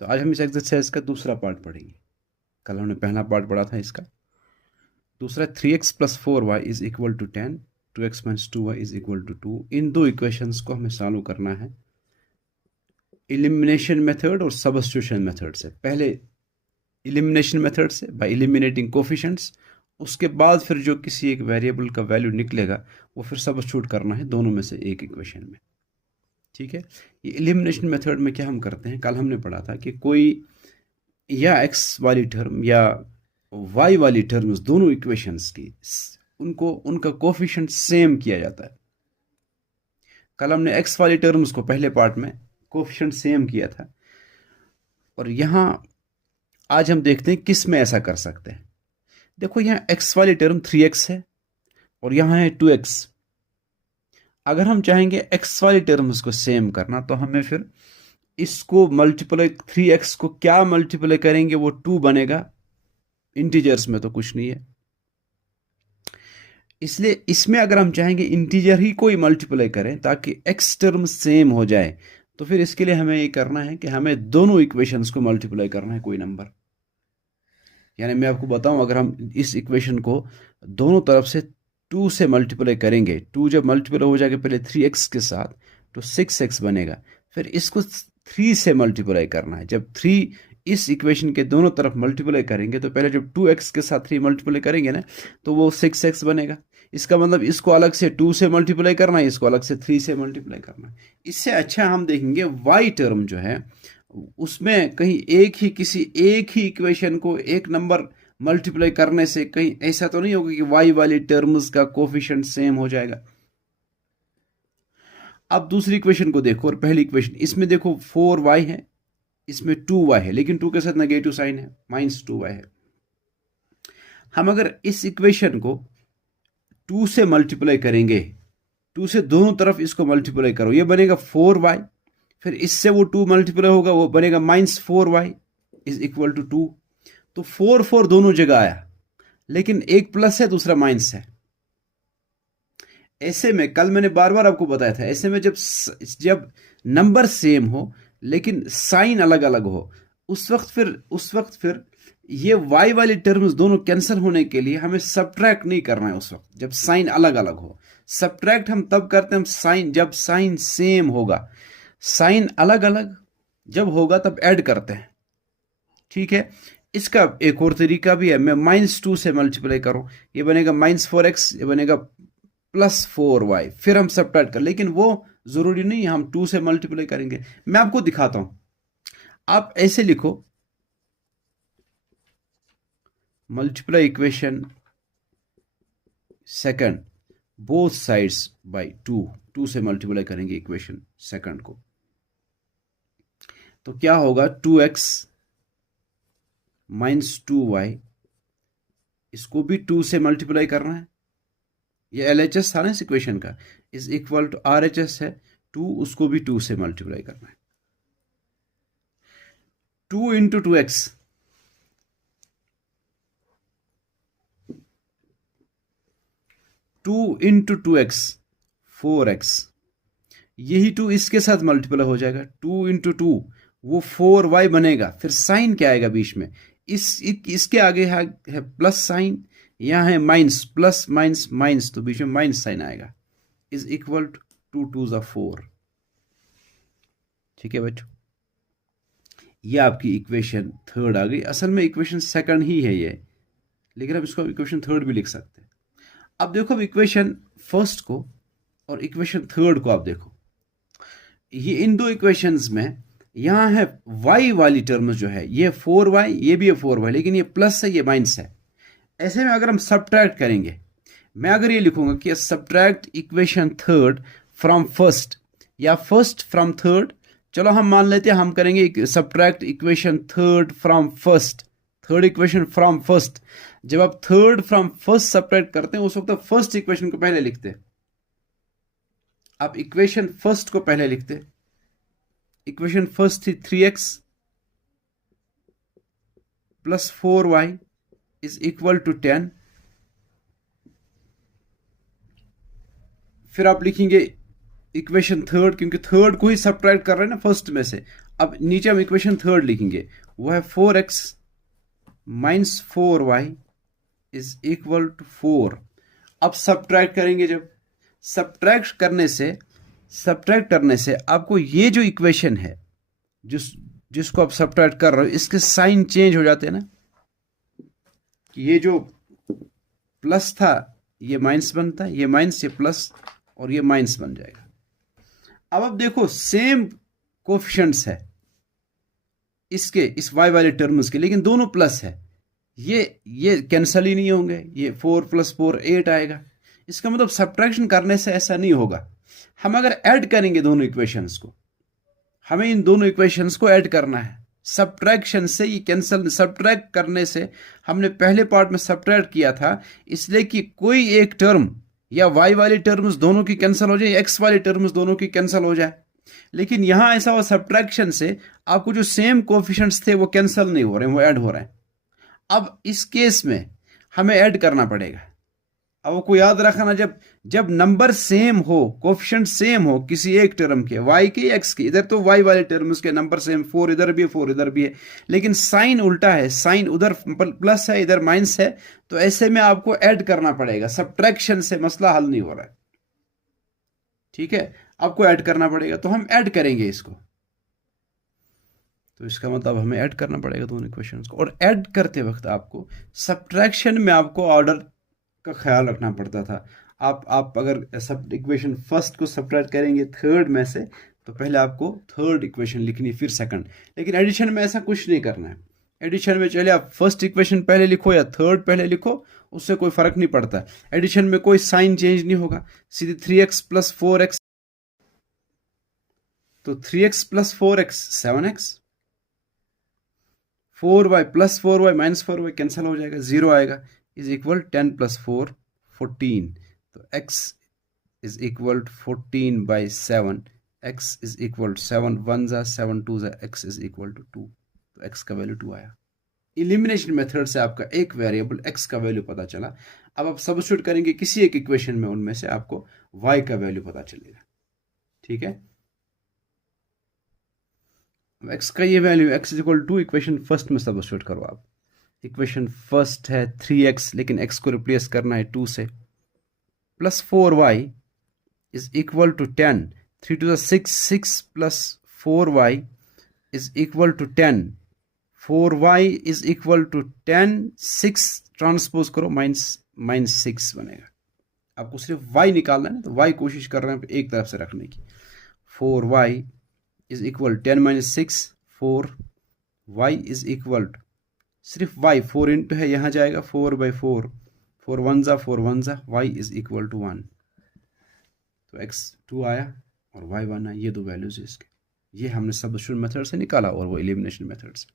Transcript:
तो आज हम इस एक्सरसाइज का दूसरा पार्ट पढ़ेंगे। कल हमने पहला पार्ट पढ़ा था इसका। दूसरा 3x plus 4y is equal to 10, 2x minus 2y is equal to 2। इन दो इक्वेशंस को हमें सॉल्व करना है एलिमिनेशन मेथड और सब्स्टिट्यूशन मेथड से। पहले एलिमिनेशन मेथड से बाय एलिमिनेटिंग कोफिशिएंट्स, उसके बाद फिर जो किसी एक वेरिएबल का वैल्यू निकलेगा वो फिर सब्स्टिट्यूट करना है दोनों में से एक इक्वेशन में। ठीक है। ये एलिमिनेशन मेथड में क्या हम करते हैं, कल हमने पढ़ा था कि कोई या एक्स वाली टर्म या वाई वाली टर्म्स दोनों इक्वेशंस की उनको उनका कोफिशिएंट सेम किया जाता है। कल हमने एक्स वाली टर्म्स को पहले पार्ट में कोफिशिएंट सेम किया था, और यहां आज हम देखते हैं किस में ऐसा कर सकते हैं। देखो यहां एक्स वाली टर्म 3x है और यहां है 2x। अगर हम चाहेंगे एक्स वाली टर्म्स को सेम करना तो हमें फिर इसको मल्टीप्लाई 3x को क्या मल्टीप्लाई करेंगे वो 2 बनेगा। इंटीजर्स में तो कुछ नहीं है, इसलिए इसमें अगर हम चाहेंगे इंटीजर ही कोई मल्टीप्लाई करें ताकि एक्स टर्म सेम हो जाए, तो फिर इसके लिए हमें ये करना है कि हमें दोनों इक्वेशंस को मल्टीप्लाई करना है कोई नंबर। यानी मैं आपको बताऊं, अगर हम इस इक्वेशन को दोनों तरफ से 2 से मल्टीप्लाई करेंगे, 2 जब मल्टीप्लाई हो जाएगा पहले 3x के साथ तो 6x बनेगा। फिर इसको 3 से मल्टीप्लाई करना है। जब 3 इस इक्वेशन के दोनों तरफ मल्टीप्लाई करेंगे तो पहले जब 2x के साथ 3 मल्टीप्लाई करेंगे ना तो वो 6x बनेगा। इसका मतलब इसको अलग से 2 से मल्टीप्लाई करना है, इसको अलग से 3 से मल्टीप्लाई करना है। इससे अच्छा हम देखेंगे y टर्म जो है उसमें कहीं किसी एक ही इक्वेशन को एक नंबर मल्टीप्लाई करने से कहीं ऐसा तो नहीं होगा कि y वाली टर्म्स का कोफिशिएंट सेम हो जाएगा। अब दूसरी इक्वेशन को देखो और पहली इक्वेशन, इसमें देखो 4y है, इसमें 2y है, लेकिन 2 के साथ नेगेटिव साइन है, -2y है। हम अगर इस इक्वेशन को 2 से मल्टीप्लाई करेंगे, 2 से दोनों तरफ इसको मल्टीप्लाई करो, ये बनेगा 4y। फिर इससे वो 2 मल्टीप्लाई होगा, वो बनेगा -4y इज इक्वल टू 2। तो 4 4 दोनों जगह आया, लेकिन एक प्लस है दूसरा माइनस है। ऐसे में कल मैंने बार बार आपको बताया था, ऐसे में जब जब नंबर सेम हो लेकिन साइन अलग अलग हो, उस वक्त फिर ये y वाली टर्म्स दोनों कैंसिल होने के लिए हमें सब्ट्रैक्ट नहीं करना है। उस वक्त जब साइन अलग अलग हो, सब्ट्रैक्ट हम तब करते हैं हम साइन जब साइन सेम होगा। साइन अलग अलग जब होगा तब ऐड करते हैं। ठीक है। इसका एक और तरीका भी है, मैं -2 से मल्टीप्लाई करूं, ये बनेगा -4x, ये बनेगा +4y, फिर हम सब्ट्रैक्ट कर, लेकिन वो जरूरी नहीं है हम 2 से मल्टीप्लाई करेंगे। मैं आपको दिखाता हूं, आप ऐसे लिखो multiply equation second both sides by 2। 2 से मल्टीप्लाई करेंगे इक्वेशन सेकंड को, तो क्या होगा 2x -2y, इसको भी 2 से मल्टीप्लाई करना है। ये LHS था ना इस इक्वेशन का, इज इक्वल टू RHS है 2, उसको भी 2 से मल्टीप्लाई करना है। 2 into 2x, 2 into 2x 4x, यही 2 इसके साथ मल्टीप्लाई हो जाएगा, 2 इंटू 2 वो 4y बनेगा। फिर साइन क्या आएगा बीच में, इसके आगे है प्लस साइन, यहां है माइनस, प्लस माइनस माइनस, तो बीच में माइनस साइन आएगा, इज इक्वल टू 2 2 4। ठीक है बच्चों, ये आपकी इक्वेशन थर्ड आ गई। असल में इक्वेशन सेकंड ही है ये, लेकिन अब इसको इक्वेशन थर्ड भी लिख सकते हैं। अब देखो, अब इक्वेशन फर्स्ट को और इक्वेशन थर्ड को आप देखो, ये इन दो इक्वेशंस में यहां है y वाली टर्म्स जो है ये 4y, ये भी है 4y, लेकिन ये प्लस है ये माइनस है। ऐसे में अगर हम सब्ट्रैक्ट करेंगे, मैं अगर ये लिखूंगा कि subtract equation third from first या फर्स्ट फ्रॉम थर्ड, चलो हम मान लेते हैं हम करेंगे subtract equation third from first, third equation from first. जब आप थर्ड फ्रॉम फर्स्ट सब्ट्रैक्ट करते हैं उस वक्त फर्स्ट इक्वेशन को पहले लिखते हैं। आप इक्वेशन फर्स्ट को पहले लिखते, इक्वेशन फर्स्ट थी 3x plus 4y is equal to 10। फिर आप लिखेंगे इक्वेशन थर्ड, क्योंकि थर्ड को ही सब्ट्रैक्ट कर रहे हैं ना फर्स्ट में से। अब नीचे हम इक्वेशन थर्ड लिखेंगे, वो है 4x minus 4y is equal to 4। अब सब्ट्रैक्ट करेंगे, जब सब्ट्रैक्ट करने से आपको ये जो इक्वेशन है जिसको आप सब्ट्रैक्ट कर रहे हो, इसके साइन चेंज हो जाते हैं ना, कि ये जो प्लस था ये माइनस बनता है, ये माइनस, ये प्लस, और ये माइनस बन जाएगा। अब देखो सेम कोफिशिएंट्स है इसके, इस y वाले टर्म्स के, लेकिन दोनों प्लस है, ये कैंसल ही नहीं होंगे, ये 4 + 4 8 आएगा। इसका मतलब सब्ट्रैक्शन करने से ऐसा नहीं होगा। हम अगर ऐड करेंगे दोनों इक्वेशंस को, हमें इन दोनों इक्वेशंस को ऐड करना है। सब्ट्रैक्शन से ये कैंसल, सब्ट्रैक्ट करने से हमने पहले पार्ट में सब्ट्रैक्ट किया था, इसलिए कि कोई एक टर्म या y वाली टर्म्स दोनों की कैंसिल हो जाए, या x वाली टर्म्स दोनों की कैंसिल हो जाए। लेकिन यहां ऐसा हुआ सब्ट्रैक्शन से आपको जो सेम कोफिशिएंट्स थे वो कैंसिल नहीं हो रहे हैं, वो ऐड हो रहे हैं। अब इस केस में हमें ऐड करना पड़ेगा। अब वो को याद रखना, जब नंबर सेम हो, कोफिशिएंट सेम हो किसी एक टर्म के, y के x के, इधर तो y वाले टर्म्स के नंबर सेम, 4 इधर भी है 4 इधर भी है, लेकिन साइन उल्टा है, साइन उधर प्लस है इधर माइनस है, तो ऐसे में आपको ऐड करना पड़ेगा। सब्ट्रैक्शन से मसला हल नहीं हो रहा है, ठीक है, आपको ऐड करना पड़ेगा। तो हम ऐड करेंगे इसको, तो इसका मतलब हमें ऐड करना पड़ेगा दोनों इक्वेशंस को। और ऐड करते वक्त आपको सब्ट्रैक्शन में आपको ऑर्डर का ख्याल रखना पड़ता था। आप अगर सब इक्वेशन फर्स्ट को सब्ट्रैक्ट करेंगे थर्ड में से, तो पहले आपको थर्ड इक्वेशन लिखनी, फिर सेकंड। लेकिन एडिशन में ऐसा कुछ नहीं करना है। एडिशन में चलिए आप फर्स्ट इक्वेशन पहले लिखो या थर्ड पहले लिखो, उससे कोई फर्क नहीं पड़ता। एडिशन में कोई साइन चेंज नहीं होगा, सीधे 3x + 4x, तो 3x + 4x 7x, 4y + 4y - 4y cancel हो जाएगा, 0 आएगा, इज इक्वल 10 + 4 14। तो x is equal 14/7, x is equal 7 1 जा 7 2 जा, x इज इक्वल 2। तो x का वैल्यू 2 आया। इलिमिनेशन मेथड से आपका एक वेरिएबल x का वैल्यू पता चला। अब आप सब्स्टिट्यूट करेंगे किसी एक इक्वेशन में, उनमें से आपको y का वैल्यू पता चलेगा, ठीक है। x का ये value, x is equal 2, equation first में सब्स्टिट्यूट करो आप। इक्वेशन फर्स्ट है 3x, लेकिन x को रिप्लेस करना है 2 से, plus 4y is equal to 10, 3 to the 6, 6 + 4y is equal to 10, 4y is equal to 10, 6 transpose करो -6 बनेगा। आपको सिर्फ y निकालना है, तो y कोशिश कर रहे हैं एक तरफ से रखने की। 4y is equal 10 - 6, 4y is equal सिर्फ y 4 इंटू है, यहाँ जाएगा 4/4, 4 1 जा 4 1 जा, y इज इक्वल टू 1। तो x 2 आया और y 1 आया, ये दो वैल्यूज है इसके। ये हमने सब्स्टिट्यूशन मेथड से निकाला और वो एलिमिनेशन मेथड से।